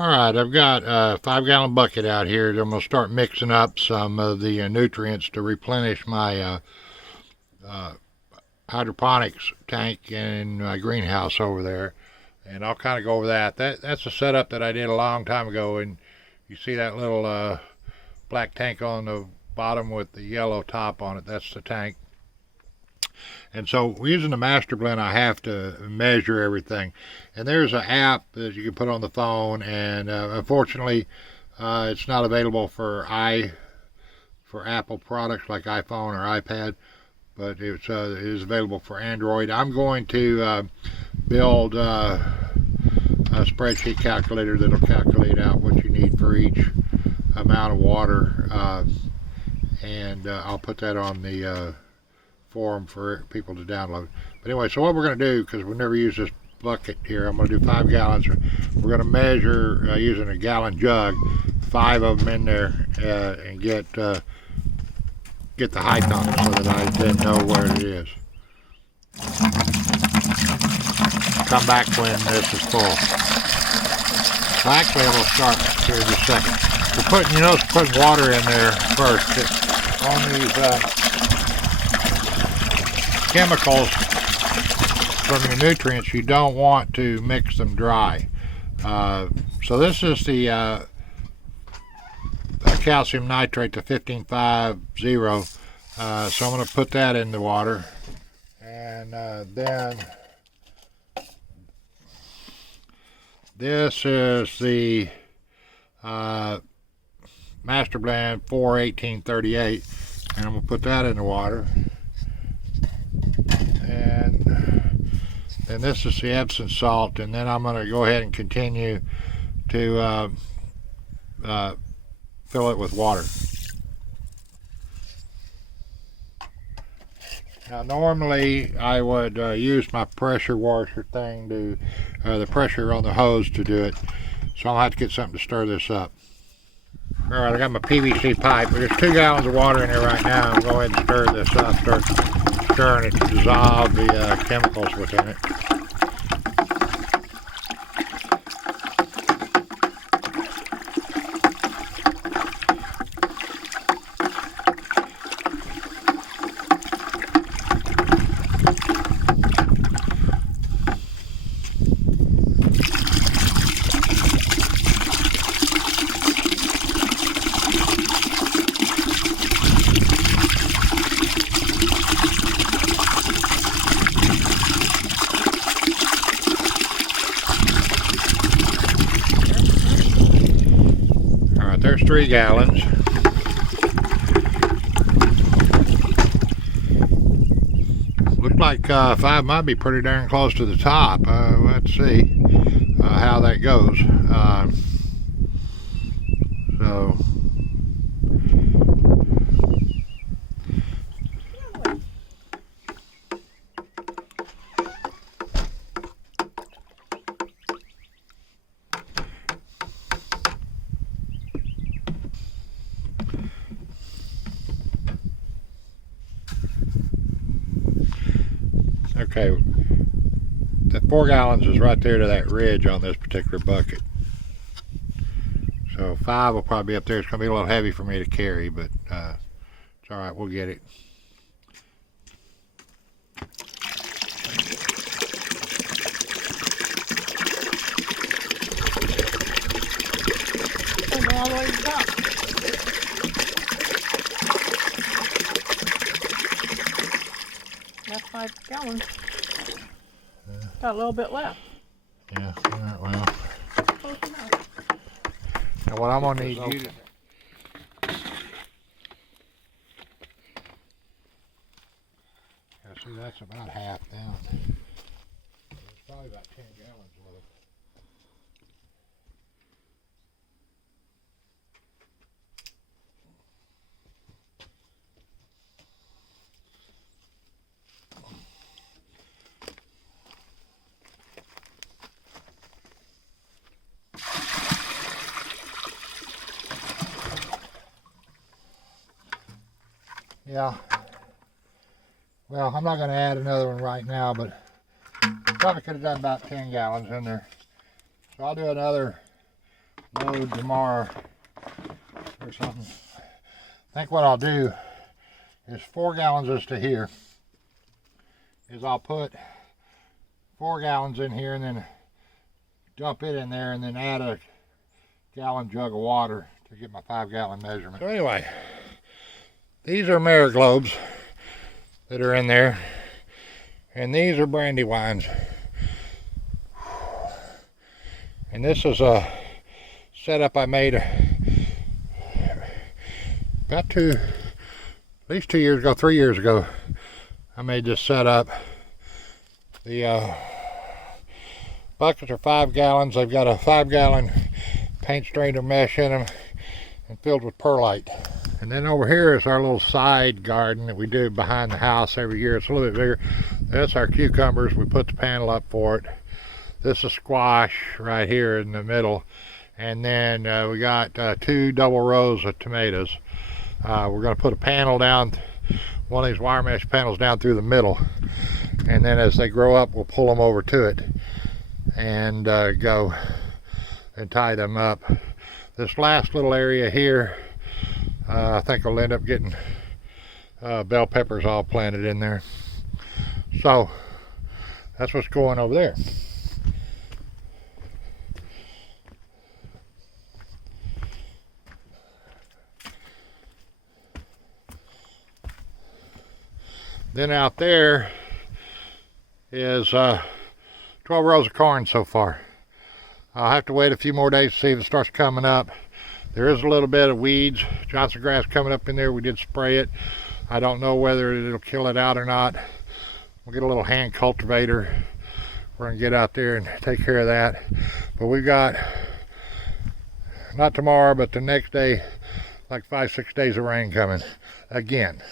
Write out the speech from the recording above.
Alright, I've got a 5-gallon bucket out here. I'm going to start mixing up some of the nutrients to replenish my uh, hydroponics tank in my greenhouse over there. And I'll kind of go over that. That's a setup that I did a long time ago. And you see that little black tank on the bottom with the yellow top on it. That's the tank. And so using the master blend, I have to measure everything. And there's an app that you can put on the phone, and unfortunately, it's not available for Apple products like iPhone or iPad, but it is available for Android. I'm going to build a spreadsheet calculator that'll calculate out what you need for each amount of water, and I'll put that on the forum for people to download. But anyway, so what we're going to do, because we never use this bucket here, I'm going to do 5 gallons. We're going to measure using a gallon jug, 5 of them in there, and get the height on it so that I then know where it is. Come back when this is full. So actually, we'll start here in just a second. You notice putting water in there first. On these chemicals from your nutrients, you don't want to mix them dry. So this is the calcium nitrate, the 1550. So I'm going to put that in the water, and then this is the master blend 41838, and I'm going to put that in the water. And this is the Epsom salt, and then I'm going to go ahead and continue to fill it with water. Now normally I would use my pressure washer thing to the pressure on the hose to do it, so I'll have to get something to stir this up. Alright, I got my PVC pipe. There's 2 gallons of water in here right now. I'm going to go ahead and stir this up, start stirring it to dissolve the chemicals within it. There's 3 gallons. Looks like 5 might be pretty darn close to the top. Let's see how that goes. So okay, that 4 gallons is right there to that ridge on this particular bucket. So 5 will probably be up there. It's going to be a little heavy for me to carry, but it's alright, we'll get it. All the way to the top. That's 5 gallons. Got a little bit left. Yeah, alright, well. Close enough. Now what I'm going to need you to... See, that's about half down. It's probably about 10 gallons worth. Yeah. Well, I'm not going to add another one right now, but probably could have done about 10 gallons in there. So I'll do another load tomorrow or something. I think what I'll do is 4 gallons as to here. I'll put 4 gallons in here and then dump it in there and then add a gallon jug of water to get my 5-gallon measurement. So anyway, these are Mariglobes that are in there, and these are Brandywines. And this is a setup I made about at least 2 years ago, 3 years ago. I made this setup. The buckets are 5 gallons. They've got a 5-gallon paint strainer mesh in them and filled with perlite. And then over here is our little side garden that we do behind the house every year. It's a little bit bigger. That's our cucumbers. We put the panel up for it. This is squash right here in the middle. And then we got 2 double rows of tomatoes. We're going to put a panel down, one of these wire mesh panels down through the middle. And then as they grow up, we'll pull them over to it and go and tie them up. This last little area here, I think I'll end up getting bell peppers all planted in there. So that's what's going over there. Then out there is 12 rows of corn so far. I'll have to wait a few more days to see if it starts coming up. There is a little bit of weeds, Johnson grass coming up in there. We did spray it. I don't know whether it'll kill it out or not. We'll get a little hand cultivator. We're gonna get out there and take care of that. But we've got, not tomorrow, but the next day, like 5-6 days of rain coming again.